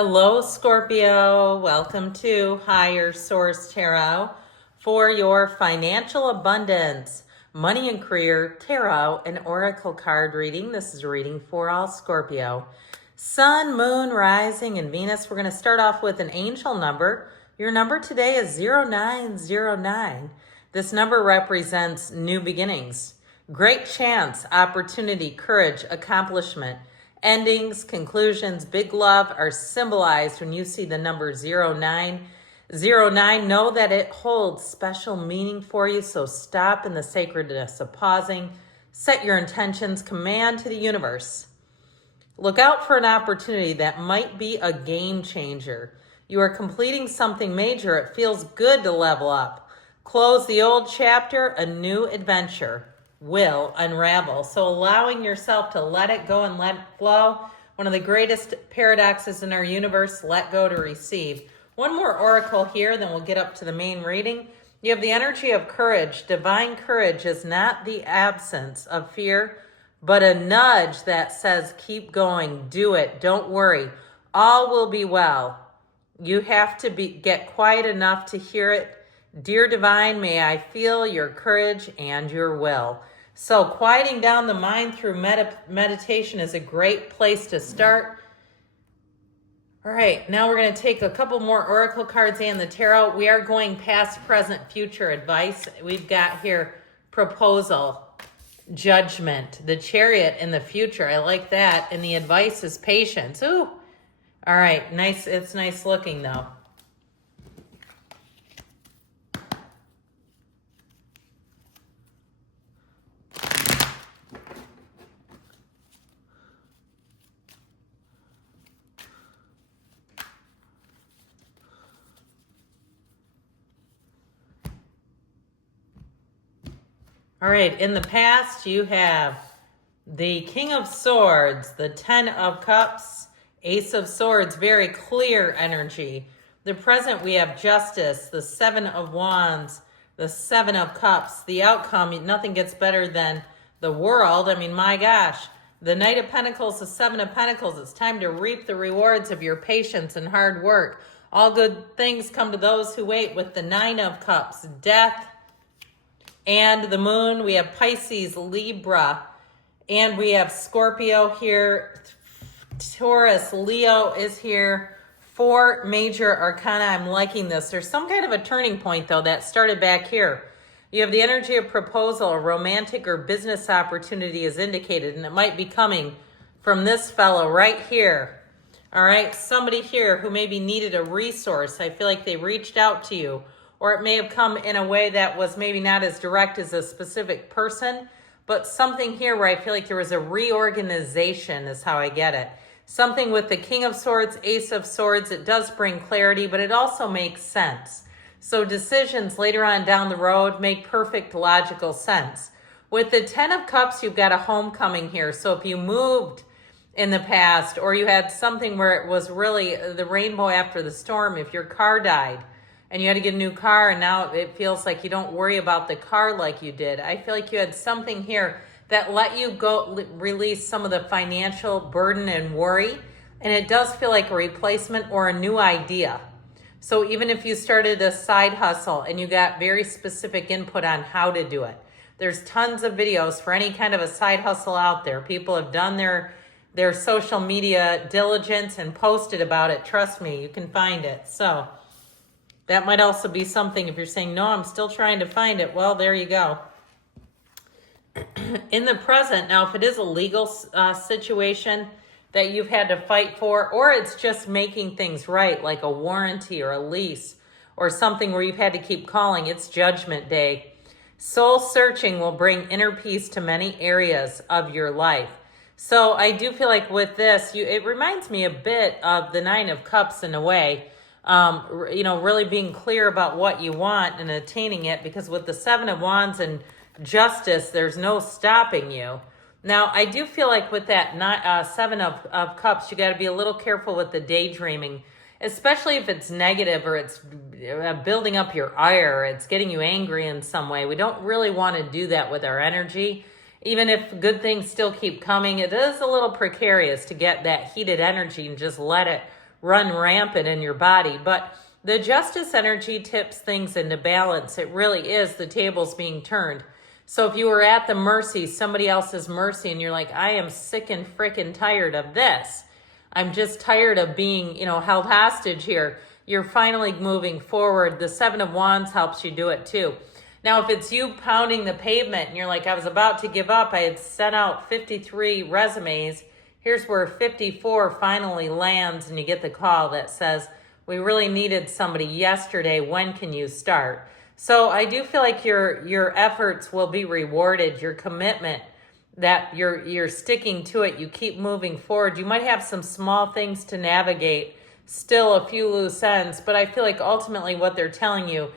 Hello, Scorpio. Welcome to Higher Source Tarot for your financial abundance, money and career tarot and oracle card reading. This is a reading for all Scorpio. Sun, moon, rising, and Venus. We're going to start off with an angel number. Your number today is 0909. This number represents new beginnings, great chance, opportunity, courage, accomplishment. Endings, conclusions, big love are symbolized when you see the number 0909. Know that it holds special meaning for you, so stop in the sacredness of pausing. Set your intentions, command to the universe. Look out for an opportunity that might be a game changer. You are completing something major. It feels good to level up. Close the old chapter, a new adventure will unravel. So allowing yourself to let it go and let it flow. One of the greatest paradoxes in our universe, let go to receive. One more oracle here, then we'll get up to the main reading. You have the energy of courage. Divine courage is not the absence of fear, but a nudge that says, keep going, do it, don't worry. All will be well. You have to get quiet enough to hear it. Dear Divine, may I feel your courage and your will. So quieting down the mind through meditation is a great place to start. All right, now we're going to take a couple more oracle cards and the tarot. We are going past, present, future advice. We've got here proposal, judgment, the chariot in the future. I like that. And the advice is patience. Ooh. All right, nice. It's nice looking though. All right, in the past, you have the King of Swords, the 10 of Cups, Ace of Swords, very clear energy. The present, we have Justice, the 7 of Wands, the 7 of Cups. The outcome, nothing gets better than the world. I mean, my gosh. The Knight of Pentacles, the 7 of Pentacles. It's time to reap the rewards of your patience and hard work. All good things come to those who wait with the 9 of Cups, Death, and the moon. We have Pisces, Libra, and we have Scorpio here. Taurus, Leo is here. 4 major arcana. I'm liking this. There's some kind of a turning point, though, that started back here. You have the energy of proposal. A romantic or business opportunity is indicated, and it might be coming from this fellow right here. All right, somebody here who maybe needed a resource. I feel like they reached out to you. Or it may have come in a way that was maybe not as direct as a specific person, but something here where I feel like there was a reorganization is how I get it. Something with the King of Swords, Ace of Swords, it does bring clarity, but it also makes sense. So decisions later on down the road make perfect logical sense. With the 10 of Cups, you've got a homecoming here. So if you moved in the past, or you had something where it was really the rainbow after the storm, if your car died, and you had to get a new car, and now it feels like you don't worry about the car like you did. I feel like you had something here that let you go release some of the financial burden and worry, and it does feel like a replacement or a new idea. So even if you started a side hustle and you got very specific input on how to do it, there's tons of videos for any kind of a side hustle out there. People have done their social media diligence and posted about it. Trust me, you can find it. So that might also be something if you're saying, no, I'm still trying to find it. Well, there you go. In the present, now, if it is a legal situation that you've had to fight for, or it's just making things right, like a warranty or a lease or something where you've had to keep calling, it's Judgment Day. Soul searching will bring inner peace to many areas of your life. So I do feel like with this, it reminds me a bit of the 9 of Cups in a way. Really being clear about what you want and attaining it, because with the 7 of Wands and Justice, there's no stopping you. Now, I do feel like with that 7 of Cups, you got to be a little careful with the daydreaming, especially if it's negative or it's building up your ire, it's getting you angry in some way. We don't really want to do that with our energy. Even if good things still keep coming, it is a little precarious to get that heated energy and just let it run rampant in your body. But the Justice energy tips things into balance. It really is the tables being turned. So if you were at the mercy, somebody else's mercy, and you're like, I am sick and frickin' tired of this. I'm just tired of being, held hostage here. You're finally moving forward. The Seven of Wands helps you do it too. Now, if it's you pounding the pavement and you're like, I was about to give up, I had sent out 53 resumes. Here's where 54 finally lands, and you get the call that says, we really needed somebody yesterday. When can you start? So I do feel like your efforts will be rewarded, your commitment, that you're sticking to it, you keep moving forward. You might have some small things to navigate, still a few loose ends, but I feel like ultimately what they're telling you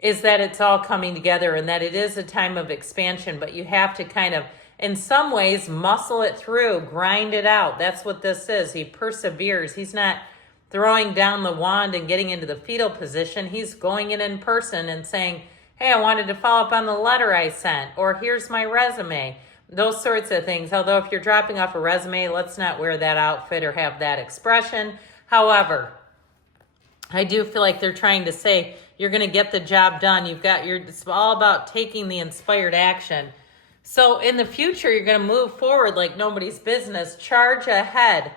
is that it's all coming together and that it is a time of expansion, but you have to kind of, in some ways, muscle it through, grind it out. That's what this is. He perseveres. He's not throwing down the wand and getting into the fetal position. He's going in person and saying, hey, I wanted to follow up on the letter I sent, or here's my resume. Those sorts of things. Although if you're dropping off a resume, let's not wear that outfit or have that expression. However, I do feel like they're trying to say you're going to get the job done. It's all about taking the inspired action. So in the future, you're going to move forward like nobody's business. Charge ahead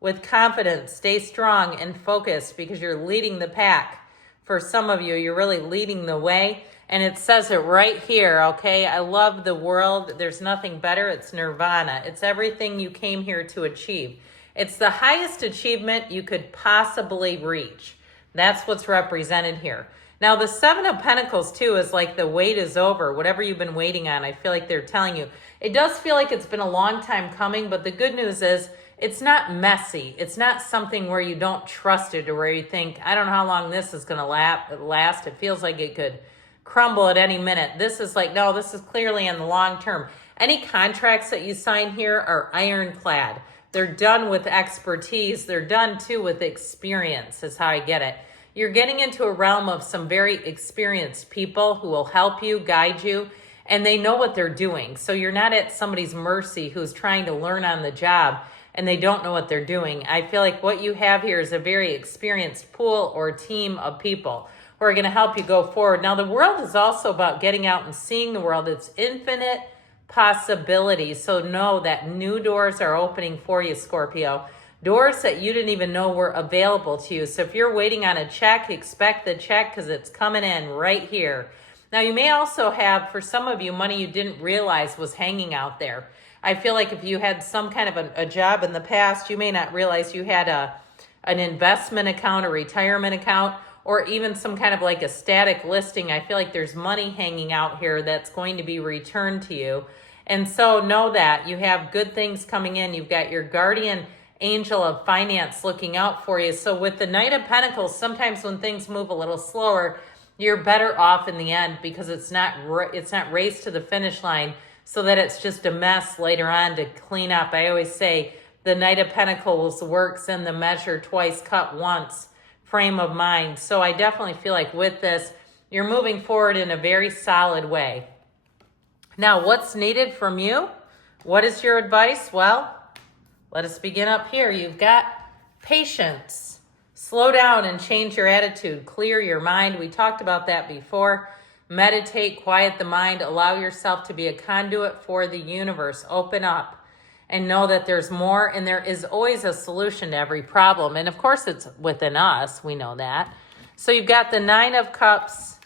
with confidence. Stay strong and focused because you're leading the pack. For some of you, you're really leading the way. And it says it right here, okay? I love the world. There's nothing better. It's nirvana. It's everything you came here to achieve. It's the highest achievement you could possibly reach. That's what's represented here. Now, the Seven of Pentacles, too, is like the wait is over. Whatever you've been waiting on, I feel like they're telling you. It does feel like it's been a long time coming, but the good news is it's not messy. It's not something where you don't trust it or where you think, I don't know how long this is going to last. It feels like it could crumble at any minute. This is like, no, this is clearly in the long term. Any contracts that you sign here are ironclad. They're done with expertise. They're done too with experience, is how I get it. You're getting into a realm of some very experienced people who will help you, guide you, and they know what they're doing. So you're not at somebody's mercy who's trying to learn on the job and they don't know what they're doing. I feel like what you have here is a very experienced pool or team of people who are going to help you go forward. Now, the world is also about getting out and seeing the world. It's infinite possibilities. So know that new doors are opening for you, Scorpio. Doors that you didn't even know were available to you. So if you're waiting on a check, expect the check because it's coming in right here. Now, you may also have, for some of you, money you didn't realize was hanging out there. I feel like if you had some kind of a job in the past, you may not realize you had an investment account, a retirement account, or even some kind of like a static listing. I feel like there's money hanging out here that's going to be returned to you. And so know that you have good things coming in. You've got your guardian angel of finance looking out for you. So with the Knight of Pentacles, sometimes when things move a little slower, you're better off in the end because it's not race to the finish line so that it's just a mess later on to clean up. I always say the Knight of Pentacles works in the measure twice, cut once frame of mind. So I definitely feel like with this, you're moving forward in a very solid way. Now, what's needed from you? What is your advice? Well, let us begin up here. You've got patience. Slow down and change your attitude. Clear your mind. We talked about that before. Meditate, quiet the mind. Allow yourself to be a conduit for the universe. Open up and know that there's more, and there is always a solution to every problem. And of course, it's within us. We know that. So you've got the Nine of Cups,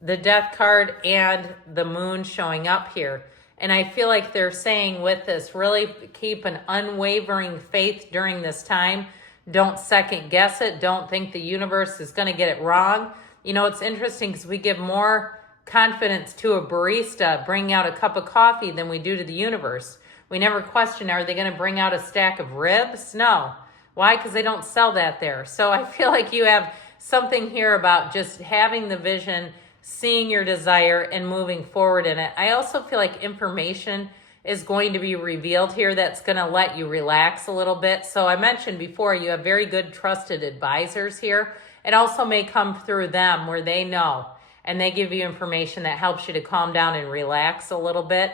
the Death card, and the Moon showing up here. And I feel like they're saying with this, really keep an unwavering faith during this time. Don't second guess it. Don't think the universe is going to get it wrong. You know, it's interesting because we give more confidence to a barista bringing out a cup of coffee than we do to the universe. We never question, are they going to bring out a stack of ribs? No. Why? Because they don't sell that there. So I feel like you have something here about just having the vision, seeing your desire, and moving forward in it. I also feel like information is going to be revealed here that's going to let you relax a little bit. So I mentioned before, you have very good trusted advisors here. It also may come through them where they know and they give you information that helps you to calm down and relax a little bit.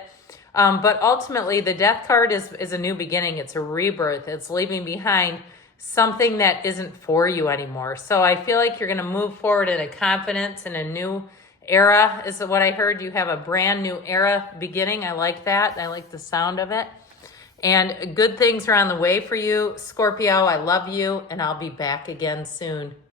But ultimately, the Death card is a new beginning. It's a rebirth. It's leaving behind something that isn't for you anymore. So I feel like you're going to move forward in a confidence in a new era is what I heard. You have a brand new era beginning. I like that. I like the sound of it. And good things are on the way for you, Scorpio. I love you, and I'll be back again soon.